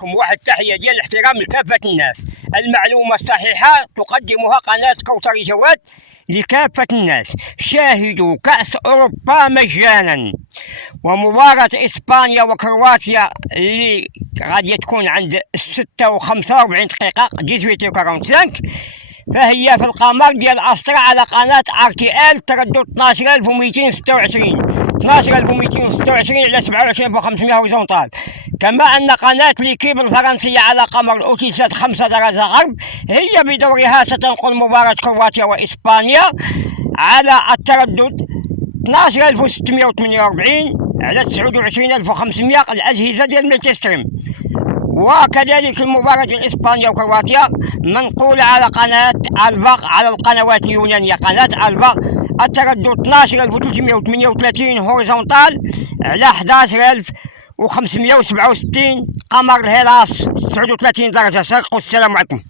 لكم واحد التحية ديال الاحترام لكافة الناس. المعلومة الصحيحة تقدمها قناة كوثر جواد لكافة الناس. شاهدوا كأس أوروبا مجانا، ومباراة إسبانيا وكرواتيا اللي غادي تكون عند 6:45 دقيقة 18:45، فهي في القمر ديال أسترا على قناة RTL تردد 12226 على 27500 هوريزونتال. كما أن قناة ليكيب الفرنسية على قمر الأوتيسات 5 درجة غرب هي بدورها ستنقل مباراة كرواتيا وإسبانيا على التردد 12648 على 29500 الأجهزة ديال ملتيستريم. وكذلك المباراة ديال إسبانيا وكرواتيا منقولة على قناة الباق على القنوات اليونانية. قناة الباق التردد 12338 هوريزونتال على 11567 قمر الهلاس 39 درجة شرق. والسلام عليكم.